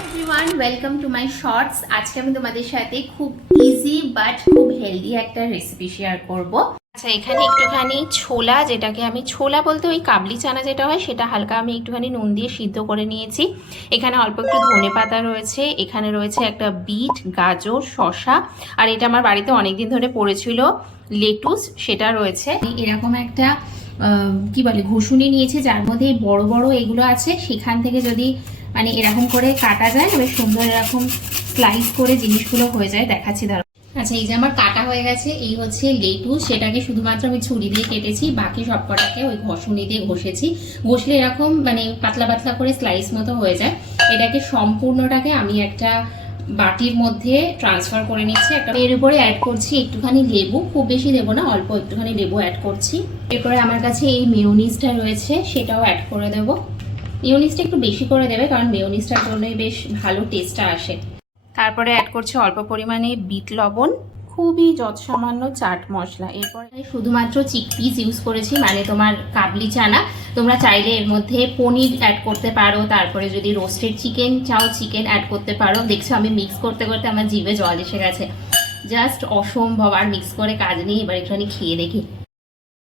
Everyone, welcome to my shorts. আজকে আমি তোমাদের সাথে খুব ইজি বাট খুব হেলদি একটা রেসিপি শেয়ার করব। আচ্ছা, এখানে একটুখানি ছোলা, যেটাকে আমি ছোলা বলতে ওই কাবলি চানা যেটা হয়, সেটা হালকা আমি একটুখানি নুন দিয়ে সিদ্ধ করে নিয়েছি। এখানে অল্প একটু ধনে পাতা রয়েছে, এখানে রয়েছে একটা বিট, গাজর, শসা, আর এটা আমার বাড়িতে অনেকদিন ধরে পড়েছিল লেটুস, সেটা রয়েছে। এরকম একটা কি বলে ঘুষুনি নিয়েছে, যার মধ্যে বড় বড় এগুলো আছে। সেখান থেকে যদি মানে এরকম করে কাটা যায়, বেশ সুন্দর এরকম স্লাইস করে জিনিসগুলো হয়ে যায়। দেখাচ্ছি দাঁড়াও। আচ্ছা, এই যে আমার কাটা হয়ে গেছে, এই হচ্ছে লেটুস। সেটাকে শুধুমাত্র আমি ছুরি দিয়ে কেটেছি, বাকি সব কটাকে ওই ঘষুনি দিয়ে ঘষেছি। ঘষলে এরকম মানে পাতলা পাতলা করে স্লাইস মতো হয়ে যায়। এটাকে সম্পূর্ণটাকে আমি একটা বাটির মধ্যে ট্রান্সফার করে নিচ্ছি। একটা এর উপরে অ্যাড করছি একটুখানি লেবু, খুব বেশি দেবো না, অল্প একটুখানি লেবু অ্যাড করছি। এরপরে আমার কাছে এই মেয়োনিজটা রয়েছে, সেটাও অ্যাড করে দেবো। মেয়োনিজটা একটু বেশি করে দেবে, কারণ মেয়োনিজটার জন্যই বেশ ভালো টেস্টটা আসে। তারপরে অ্যাড করছি অল্প পরিমাণে বিট লবণ, খুবই যৎসামান্য চাট মশলা। এরপরে শুধুমাত্র চিকপিস ইউজ করেছি, মানে তোমার কাবলি চানা। তোমরা চাইলে এর মধ্যে পনির অ্যাড করতে পারো, তারপরে যদি রোস্টেড চিকেন চাও চিকেন অ্যাড করতে পারো। দেখছো আমি মিক্স করতে করতে আমার জিভে জল এসে গেছে, জাস্ট অসম্ভব। আর মিক্স করে কাজ নেই, এবার একটুখানি খেয়ে দেখি।